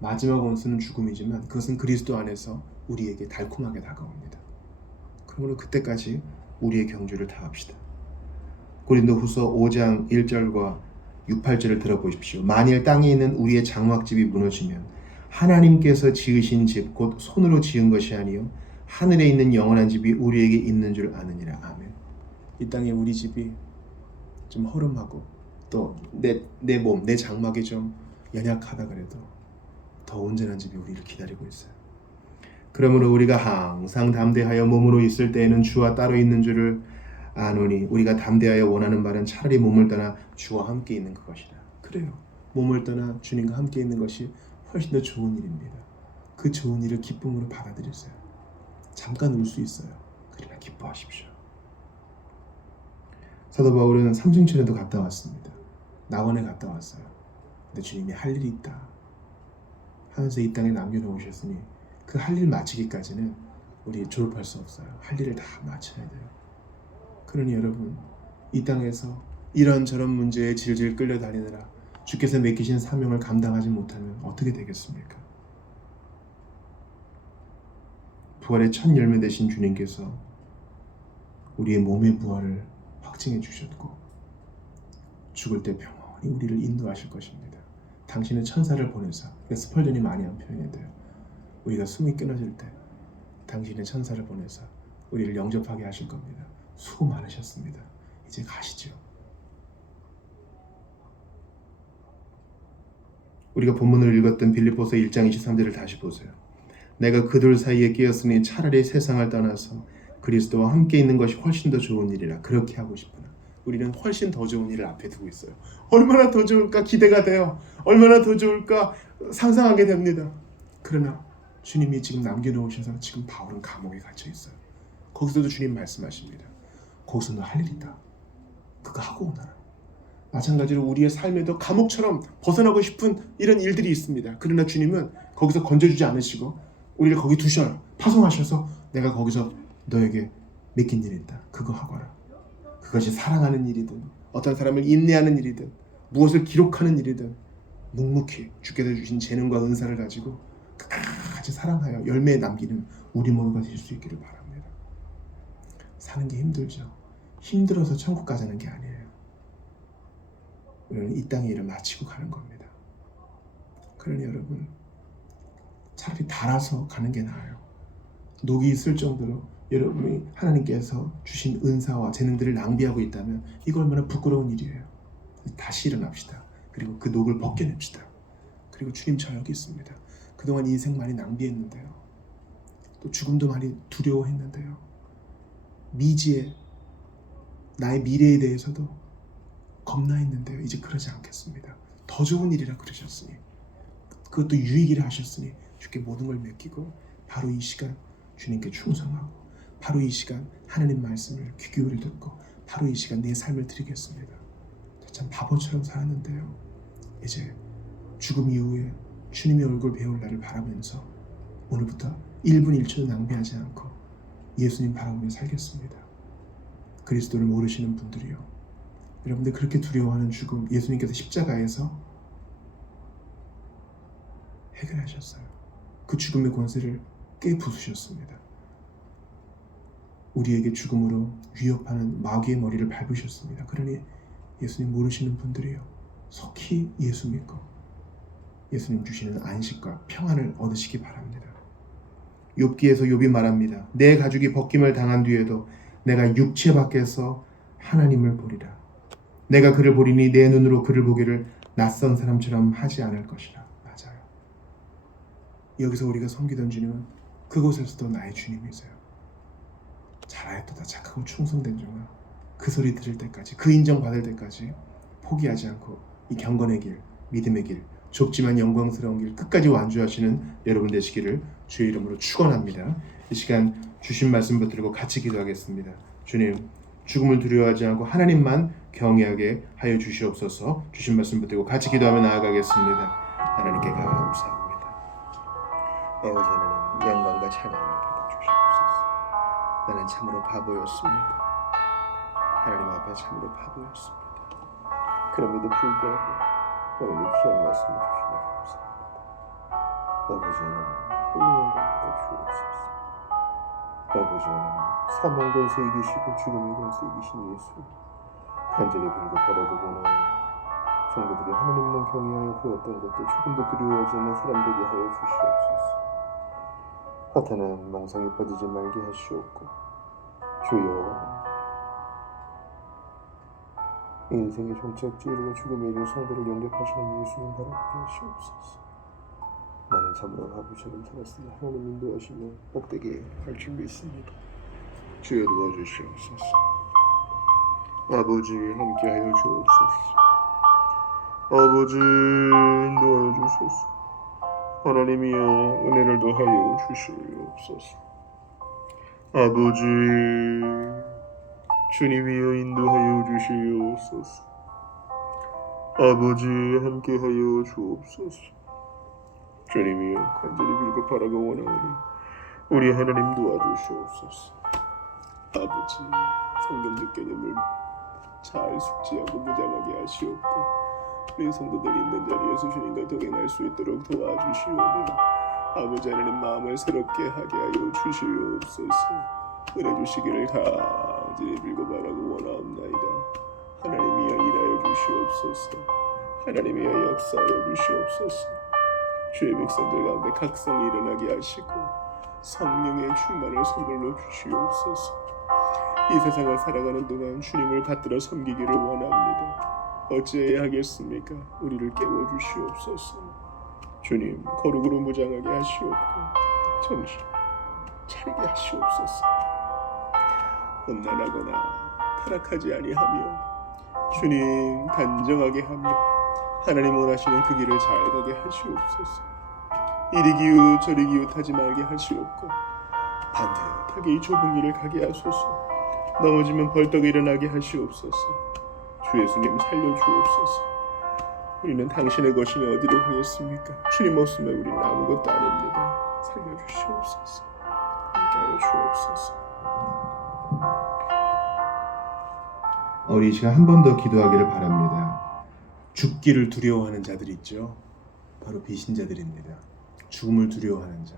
마지막 원수는 죽음이지만 그것은 그리스도 안에서 우리에게 달콤하게 다가옵니다. 그러므로 그때까지 우리의 경주를 다합시다. 고린도후서 5장 1절과 6, 8절을 들어보십시오. 만일 땅에 있는 우리의 장막집이 무너지면 하나님께서 지으신 집 곧 손으로 지은 것이 아니요 하늘에 있는 영원한 집이 우리에게 있는 줄 아느니라. 아멘. 이 땅에 우리 집이 좀 허름하고 또 내 몸, 내 장막이 좀 연약하다 그래도 더 온전한 집이 우리를 기다리고 있어요. 그러므로 우리가 항상 담대하여 몸으로 있을 때에는 주와 따로 있는 줄을 아노니 우리가 담대하여 원하는 바는 차라리 몸을 떠나 주와 함께 있는 그것이다. 그래요. 몸을 떠나 주님과 함께 있는 것이 훨씬 더 좋은 일입니다. 그 좋은 일을 기쁨으로 받아들이세요. 잠깐 울 수 있어요. 그러나 기뻐하십시오. 사도 바울은 삼중천에도 갔다 왔습니다. 낙원에 갔다 왔어요. 근데 주님이 할 일이 있다 하면서 이 땅에 남겨놓으셨으니 그 할 일 마치기까지는 우리 졸업할 수 없어요. 할 일을 다 마쳐야 돼요. 그러니 여러분, 이 땅에서 이런저런 문제에 질질 끌려다니느라 주께서 맡기신 사명을 감당하지 못하면 어떻게 되겠습니까? 부활의 첫 열매 되신 주님께서 우리의 몸의 부활을 확증해 주셨고 죽을 때 평온히 우리를 인도하실 것입니다. 당신은 천사를 보내사, 스펄전이 많이 한 표현인데요, 우리가 숨이 끊어질 때 당신의 천사를 보내사 우리를 영접하게 하실 겁니다. 수고 많으셨습니다. 이제 가시죠. 우리가 본문을 읽었던 빌립보서 1장 23절을 다시 보세요. 내가 그들 사이에 끼었으니 차라리 세상을 떠나서 그리스도와 함께 있는 것이 훨씬 더 좋은 일이라. 그렇게 하고 싶으나 우리는 훨씬 더 좋은 일을 앞에 두고 있어요. 얼마나 더 좋을까 기대가 돼요. 얼마나 더 좋을까 상상하게 됩니다. 그러나 주님이 지금 남겨놓으셔서 지금 바울은 감옥에 갇혀 있어요. 거기서도 주님 말씀하십니다. 거기서 너 할 일 있다. 그거 하고 오너라. 마찬가지로 우리의 삶에도 감옥처럼 벗어나고 싶은 이런 일들이 있습니다. 그러나 주님은 거기서 건져주지 않으시고 우리를 거기 두셔요. 파송하셔서 내가 거기서 너에게 맡긴 일이 있다. 그거 하거라. 그것이 사랑하는 일이든 어떤 사람을 인내하는 일이든 무엇을 기록하는 일이든 묵묵히 주께서 주신 재능과 은사를 가지고 끝까지 사랑하여 열매에 남기는 우리 모두가 될 수 있기를 바랍니다. 사는 게 힘들죠. 힘들어서 천국 가자는 게 아니에요. 우리는 이 땅의 일을 마치고 가는 겁니다. 그러니 여러분, 차라리 달아서 가는 게 나아요. 녹이 있을 정도로 여러분이 하나님께서 주신 은사와 재능들을 낭비하고 있다면 이거 얼마나 부끄러운 일이에요. 다시 일어납시다. 그리고 그 녹을 벗겨냅시다. 그리고 주님, 저 여기 있습니다. 그동안 인생 많이 낭비했는데요. 또 죽음도 많이 두려워했는데요. 미지에 나의 미래에 대해서도 겁나했는데요. 이제 그러지 않겠습니다. 더 좋은 일이라 그러셨으니, 그것도 유익이라 하셨으니 주께 모든 걸 맡기고 바로 이 시간 주님께 충성하고 바로 이 시간 하나님 말씀을 귀 기울여 듣고 바로 이 시간 내 삶을 드리겠습니다. 참 바보처럼 살았는데요. 이제 죽음 이후에 주님의 얼굴 배울 날을 바라면서 오늘부터 1분 1초도 낭비하지 않고 예수님 바라보며 살겠습니다. 그리스도를 모르시는 분들이요, 여러분들 그렇게 두려워하는 죽음 예수님께서 십자가에서 해결하셨어요. 그 죽음의 권세를 깨부수셨습니다. 우리에게 죽음으로 위협하는 마귀의 머리를 밟으셨습니다. 그러니 예수님 모르시는 분들이요, 속히 예수 믿고 예수님 주시는 안식과 평안을 얻으시기 바랍니다. 욥기에서 욥이 말합니다. 내 가죽이 벗김을 당한 뒤에도 내가 육체 밖에서 하나님을 보리라. 내가 그를 보리니 내 눈으로 그를 보기를 낯선 사람처럼 하지 않을 것이라. 맞아요. 여기서 우리가 섬기던 주님은 그곳에서도 나의 주님이세요. 잘하였도다 착하고 충성된 종아, 그 소리 들을 때까지, 그 인정받을 때까지 포기하지 않고 이 경건의 길, 믿음의 길, 좁지만 영광스러운 길 끝까지 완주하시는 여러분 되시기를 주의 이름으로 축원합니다. 이 시간 주신 말씀 붙들고 같이 기도하겠습니다. 주님, 죽음을 두려워하지 않고 하나님만 경외하게 하여 주시옵소서. 주신 말씀 붙들고 같이 기도하며 나아가겠습니다. 하나님께 감사합니다. 아버지 하나님, 영광과 찬양을 받아주시옵소서. 나는 참으로 바보였습니다. 하나님 앞에 참으로 바보였습니다. 그럼에도 불구하고 하나님 귀한 말씀을 주시며 감사합니다. 아버지 하나님, 훌륭한 것보다 주옵소서. 아버지 하나님, 사망 권세 이기시고 죽음의 권세 이기신 예수, 간절히 빌고 바라고 원하는 성도들이 하나님만 경외하여 그 어떤 것도 조금도 두려워하지 않는 사람 되게 하여 주시옵소서. 허탄한 망상에 빠지지 말게 하시옵고, 주여, 인생의 종착지 이르고 죽음에 이르는 성도를 영접하시는 예수님 바라보게 하시옵소서. 나는 참으로 바보처럼 살았으니 하나님 인도하시며 복되게 할 준비 있습니다. 주여 도와주시옵소서. 아버지 함께하여 주옵소서. 아버지 인도하여 주소서. 하나님이여 은혜를 더하여 주시옵소서. 아버지 주님이여 인도하여 주시옵소서. 아버지 함께하여 주옵소서. 주님이여 간절히 빌고 바라고 원하오니 우리 하나님 도와주시옵소서. 아버지 성경 듣게 됨을 잘 숙지하고 무장하게 하시옵고 우리 성도들이 있는 자리에서 주님과 동행할 수 있도록 도와주시오며 아버지 하나님 마음을 새롭게 하게 하여 주시옵소서. 은혜 주시기를 간절히 빌고 바라고 원하옵나이다. 하나님이여 일하여 주시옵소서. 하나님이여 역사하여 주시옵소서. 주의 백성들 가운데 각성이 일어나게 하시고 성령의 충만을 선물로 주시옵소서. 이 세상을 살아가는 동안 주님을 받들어 섬기기를 원합니다. 어찌해야 하겠습니까? 우리를 깨워주시옵소서. 주님, 거룩으로 무장하게 하시옵고 정신 차리게 하시옵소서. 음란하거나 타락하지 아니하며 주님 단정하게 하며 하나님 원하시는 그 길을 잘 가게 하시옵소서. 이리 기웃 저리 기웃하지 말게 하시옵고 반듯하게 이 좁은 길을 가게 하소서. 넘어지면 벌떡 일어나게 하시옵소서. 주 예수님 살려주옵소서. 우리는 당신의 것이니 어디로 가겠습니까? 주님 없으면 우리는 아무것도 아닙니다. 살려주시옵소서. 함께하여 주옵소서. 우리 시간 한 번 더 기도하기를 바랍니다. 죽기를 두려워하는 자들이 있죠. 바로 비신자들입니다. 죽음을 두려워하는 자.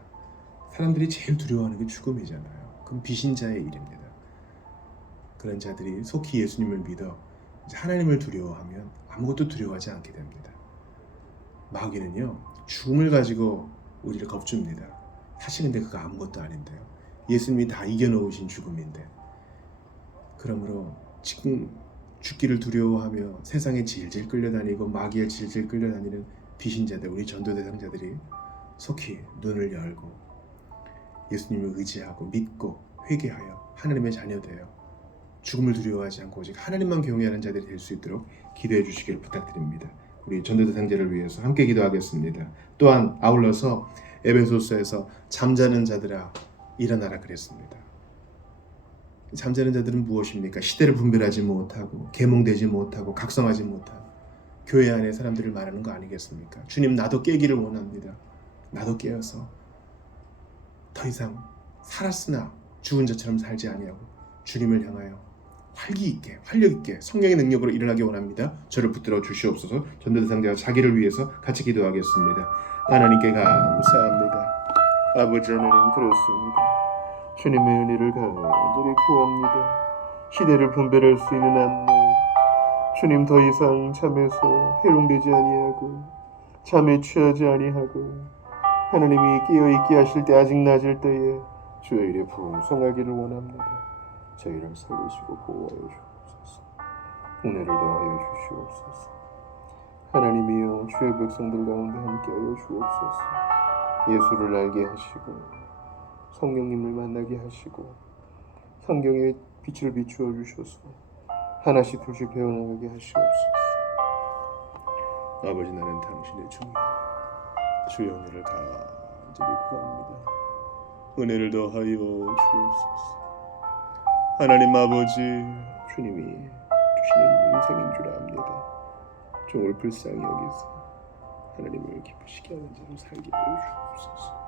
사람들이 제일 두려워하는 게 죽음이잖아요. 그럼 비신자의 일입니다. 그런 자들이 속히 예수님을 믿어 하나님을 두려워하면 아무것도 두려워하지 않게 됩니다. 마귀는요, 죽음을 가지고 우리를 겁줍니다. 사실 근데 그거 아무것도 아닌데요. 예수님이 다 이겨놓으신 죽음인데. 그러므로 지금 죽기를 두려워하며 세상에 질질 끌려다니고 마귀에 질질 끌려다니는 비신자들, 우리 전도 대상자들이 속히 눈을 열고 예수님을 의지하고 믿고 회개하여 하나님의 자녀되어 죽음을 두려워하지 않고 오직 하나님만 경외하는 자들이 될 수 있도록 기도해 주시길 부탁드립니다. 우리 전도 대상자를 위해서 함께 기도하겠습니다. 또한 아울러서 에베소서에서 잠자는 자들아 일어나라 그랬습니다. 잠자는 자들은 무엇입니까? 시대를 분별하지 못하고 계몽되지 못하고 각성하지 못한 교회 안의 사람들을 말하는 거 아니겠습니까? 주님, 나도 깨기를 원합니다. 나도 깨어서 더 이상 살았으나 죽은 자처럼 살지 아니하고 주님을 향하여 활기 있게, 활력 있게 성령의 능력으로 일어나기 원합니다. 저를 붙들어 주시옵소서. 전도 대상자가 자기를 위해서 같이 기도하겠습니다. 하나님께 감사합니다. 아버지 하나님, 그렇습니다. 주님의 은혜를 간절히 구합니다. 시대를 분별할 수 있는 안내, 주님 더 이상 잠에서 해롱되지 아니하고 잠에 취하지 아니하고 하나님이 깨어있게 하실 때 아직 낮을 때에 주의 일에 풍성하기를 원합니다. 저희를 살리시고 보호하여 주옵소서. 은혜를 더하여 주시옵소서. 하나님이여, 주의 백성들 가운데 함께하여 주옵소서. 예수를 알게 하시고 성령님을 만나게 하시고 성경의 빛을 비추어 주셔서 하나씩 둘씩 배워나가게 하시옵소서. 아버지, 나는 당신의 종이니 주의 은혜를 간절히 구합니다. 은혜를 더하여 주옵소서. 하나님 아버지, 주님이 주시는 인생인 줄 압니다. 종을 불쌍히 여기서 하나님을 기쁘시게 하는 자로 살게 하여 주옵소서.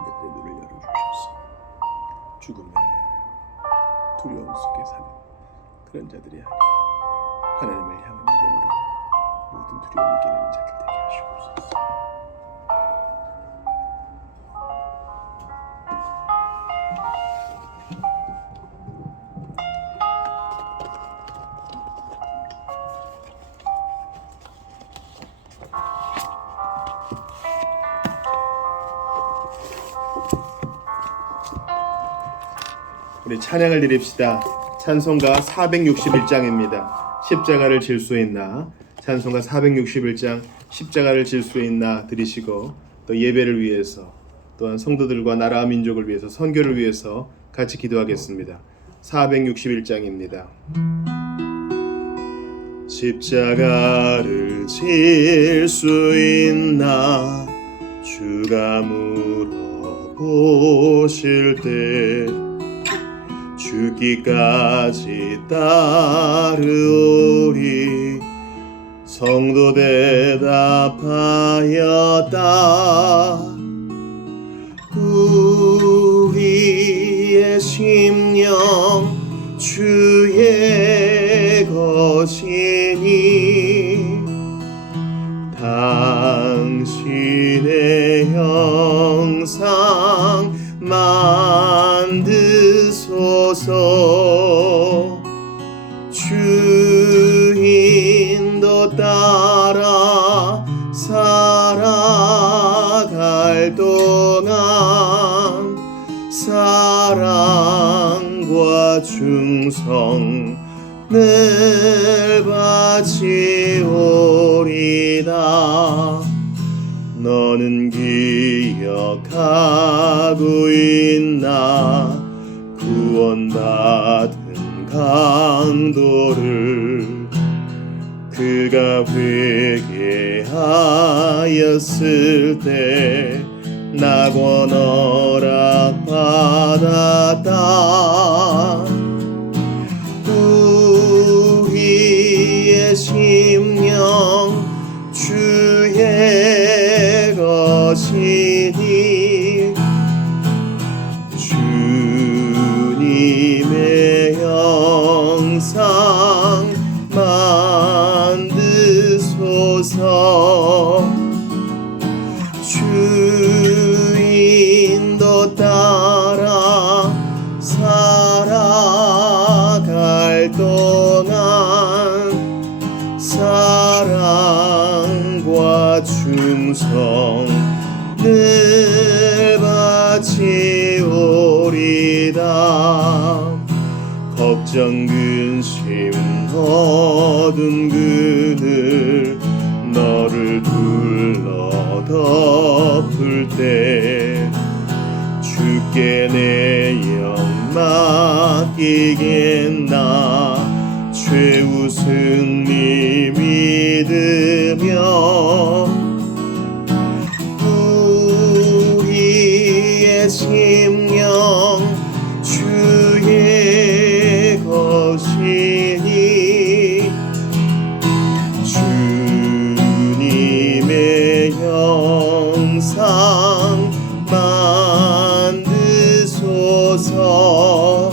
내들의 눈을 열어주셔서 죽음의 두려움 속에 사는 그런 자들이 아니라 하나님을 향한 믿음으로 모든 두려움을 이겨내는 자들 되게 하시옵소서. 우리 찬양을 드립시다. 찬송가 461장입니다. 십자가를 질 수 있나? 찬송가 461장 십자가를 질 수 있나 드리시고, 또 예배를 위해서 또한 성도들과 나라와 민족을 위해서 선교를 위해서 같이 기도하겠습니다. 461장입니다. 십자가를 질 수 있나? 주가 물어보실 때 죽기까지 따르오리. 성도 대답하였다. 우리의 심령 주의 것이니 당신의 형상 만드소서. 주인도 따라 살아갈 동안 사랑과 충성 늘 바치오리다. 너는 기억하고 있나 구원받은 강도를. 그가 회개하였을 때 낙원 허락받았다. 우리의 심령 주의 것이니 주님의 형상 만드소서. 주인도 따라 살아갈 동안 사랑과 충성 늘 바치오리다. 걱정 근심 어두운 그늘 너를 둘러 덮을 때 주께 내 영 맡기겠나. 최우승 니 믿으며 우리의 심령 주의 것이니 주님의 형상 만드소서.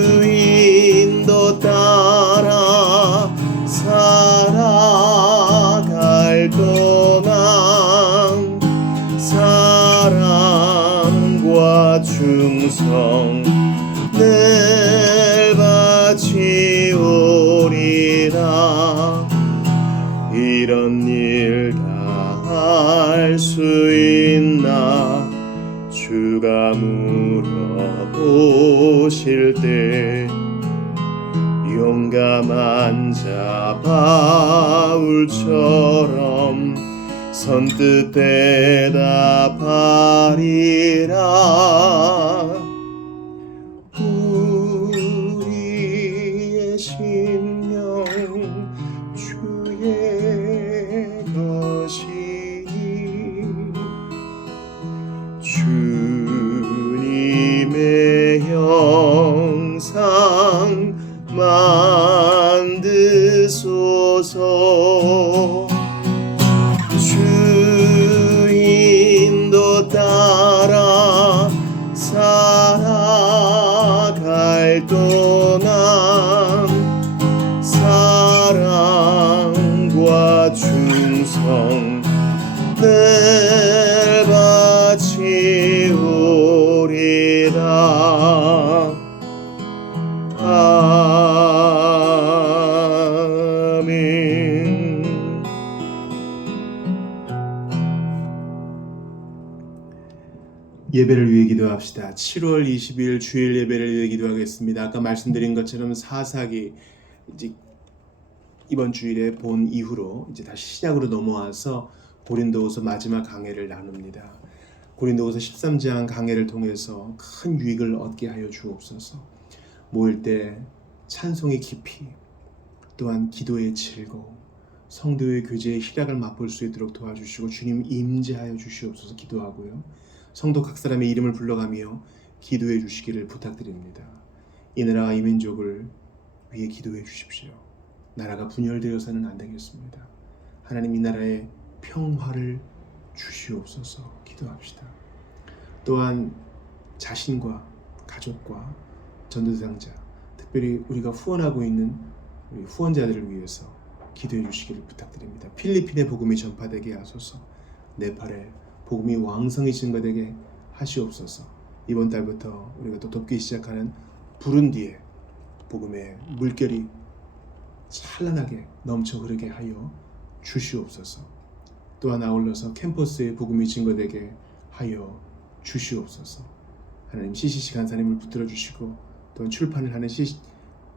주인도 따라 살아갈 동안 사랑과 충성 늘 바치오리라. 이런 일 다 할 수 있나 주가 물어보실 때 용감한 자 바울처럼 선뜻 대답하리라. 우리의 심령 주의 것이니 주님의 형상 만드소서. 주인도 따라 살아갈 동안 사랑과 충성 늘 바치오리라. 아멘. 예배를 위해 기도합시다. 7월 20일 주일 예배를 위해 기도하겠습니다. 아까 말씀드린 것처럼 사사기 이제 이번 주일에 본 이후로 이제 다시 시작으로 넘어와서 고린도후서 마지막 강해를 나눕니다. 고린도후서 13장 강해를 통해서 큰 유익을 얻게 하여 주옵소서. 모일 때 찬송의 깊이, 또한 기도의 즐거움, 성도의 교제의 희락을 맛볼 수 있도록 도와주시고 주님 임재하여 주시옵소서 기도하고요. 성도 각 사람의 이름을 불러가며 기도해 주시기를 부탁드립니다. 이 나라와 이 민족을 위해 기도해 주십시오. 나라가 분열되어서는 안 되겠습니다. 하나님 이 나라에 평화를 주시옵소서 기도합시다. 또한 자신과 가족과 전도대상자, 특별히 우리가 후원하고 있는 우리 후원자들을 위해서 기도해 주시기를 부탁드립니다. 필리핀에 복음이 전파되게 하소서. 네팔에 복음이 왕성히 증거되게 하시옵소서. 이번 달부터 우리가 또 돕기 시작하는 부룬디에 복음의 물결이 찬란하게 넘쳐 흐르게 하여 주시옵소서. 또한 아울러서 캠퍼스에 복음이 증거되게 하여 주시옵소서. 하나님 CCC 간사님을 붙들어 주시고 또한 출판을 하는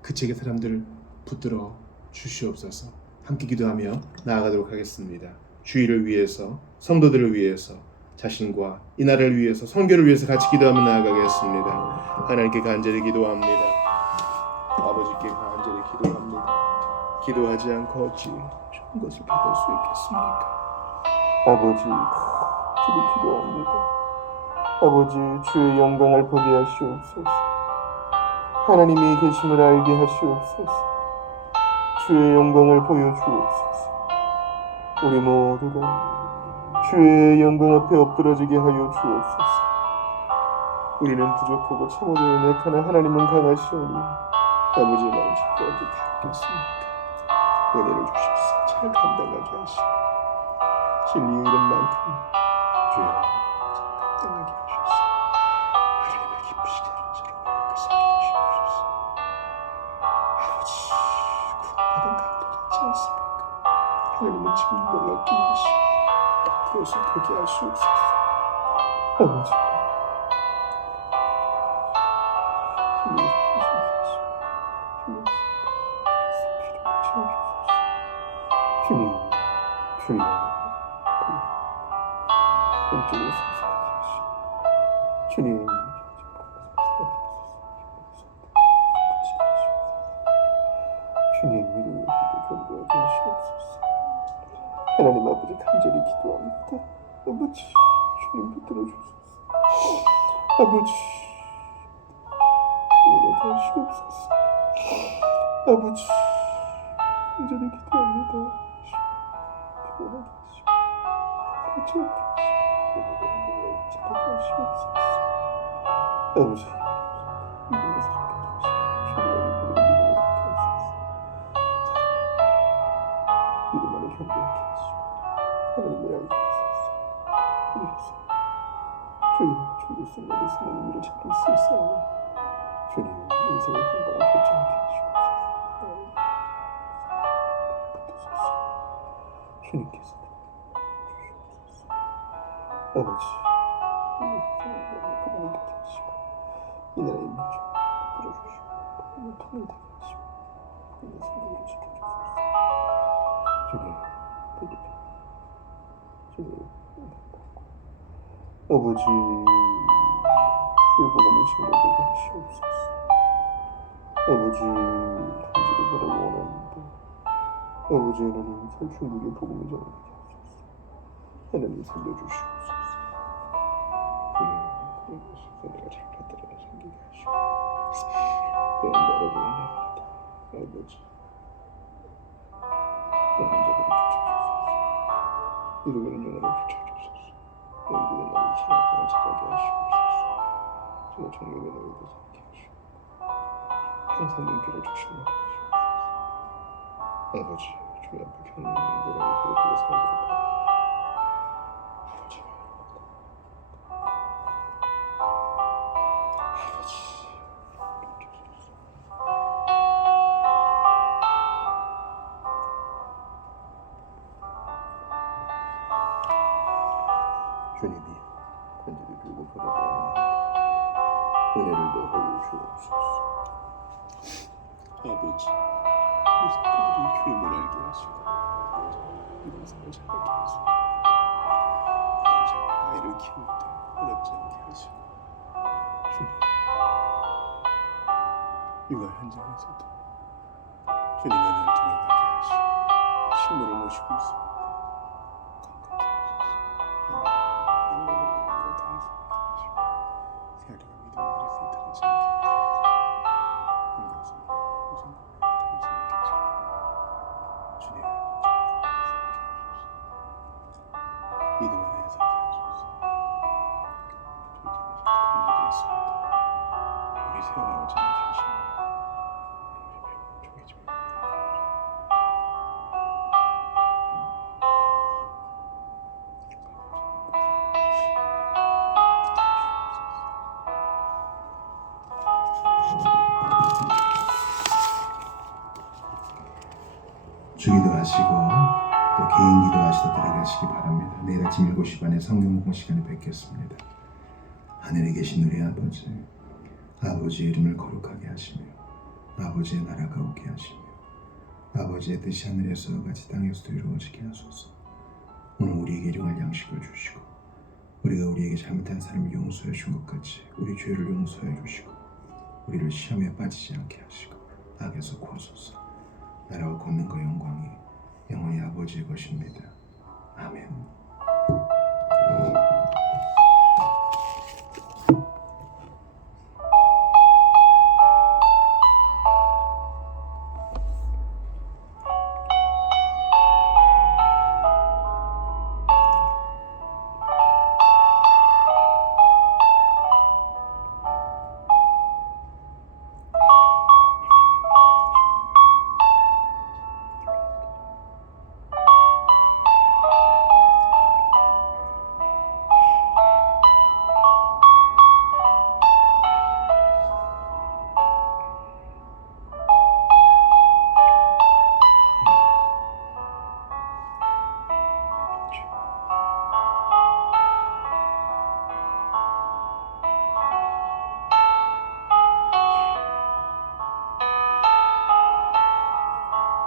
그 책의 사람들을 붙들어 주시옵소서. 함께 기도하며 나아가도록 하겠습니다. 주의를 위해서, 성도들을 위해서, 자신과 이 나라를 위해서, 선교를 위해서 같이 기도하며 나아가겠습니다. 하나님께 간절히 기도합니다. 아버지께 간절히 기도합니다. 기도하지 않고 어찌 좋은 것을 받을 수 있겠습니까? 아버지, 간절히 기도합니다. 아버지, 주의 영광을 보게 하시옵소서. 하나님이 계심을 알게 하시옵소서. 주의 영광을 보여주옵소서. 우리 모두가 주의 영광 앞에 엎드러지게 하여 주옵소서. 우리는 부족하고 참으로 연약하나 하나님은 강하시오니 아버지의 마음 짓고 어찌 닿겠습니까? 은혜를 주셔서 잘 감당하게 하시고 진리의 이름만큼 주여 잘 감당하게 하셔서 하나님을 기쁘시게 하는 자로 바꾸시게 하시옵소서. 아버지, 구원받은 강도 같지 않습니까? 하나님은 지금 놀랍게 하시고 그것을 보게 하시옵소서. 아버지, 주님, 주여, 왼쪽으로 성숙하게 하시고 주님, 주님, 이를 견고하게 하시옵소서. 하나님 아버지, 간절히 기도합니다. 아버지, 주님 붙들어 주소서. 아버지, 은혜하게 하시옵소서. 아버지, 간절히 기도합니다. 피곤하게 하시고 가지게 하시고 지도하게 하시옵소서. 아버지, 믿음의 사랑에 하시고 주님의 믿음을 갖게 하소서. 믿음 안에 견고하게 하시고 하나님을 알게 하소서. 우리로서 주여, 주의 손으로 숨은 의미를 찾을 수 있사오니 주님, 인생의 행방을 결정하게 하시옵소서. 주님께서 주시옵소서. 아버지, 복음을 되게 하시고 이 나라의 민족 붙들어주시고 복음을 통일되게 하시고 복음의 성도들을 지켜주소서. 주님, 필리핀 주님 응답받고 아버지, 주의 복음을 증거되게 하시옵소서. 아버지, 간절히 바라고 원합니다. 아버지 하나님, 살충국의 복음을 전하게 하소서. 하나님 살려주시옵소서. 그런 것을 내가 잘 받들어 섬기게 하시고 그런 나라고 원합니다. 아버지, 많은 자들을 붙여주소서. 이루어가는 영혼을 붙여주소서. 영주된 나를 신앙생활 잘하게 하시옵소서. 정말 정령의 너희도 살게 하시고 항상 눈길을 조심하게 하시옵소서. 아버지, 주의 앞에 경건하고 거룩하게 살기를 바랍니다. 아버지, 주님이 간절히 들고 바라보는 은혜를 더하여 주옵소서. 아버지, 우리 성도들이 주님을 알게 하시고 믿음 생활 잘하게 하시고 아이를 키울 때 어렵지 않게 하시고 주님, 육아 현장에서도 주님의 날통에 가게 하시고 식물을 모시고 있습니다. 믿음 안에 서게 하소서. 간절히 우리 세워나오지 않게 하시고 우리 종의 집을 주기도하시고 또 개인 기도하시다 따라가시기 바랍니다. 내일 아침 7시 반에 성경 공부 시간에 뵙겠습니다. 하늘에 계신 우리 아버지, 아버지의 이름을 거룩하게 하시며 아버지의 나라가 오게 하시며 아버지의 뜻이 하늘에서 같이 땅에서도 이루어지게 하소서. 오늘 우리에게 일용할 양식을 주시고 우리가 우리에게 잘못한 사람을 용서해 준 것 같이 우리 죄를 용서해 주시고 우리를 시험에 빠지지 않게 하시고 악에서 구하소서. 나라와 권능과 영광이 영원히 아버지의 것입니다. 아멘.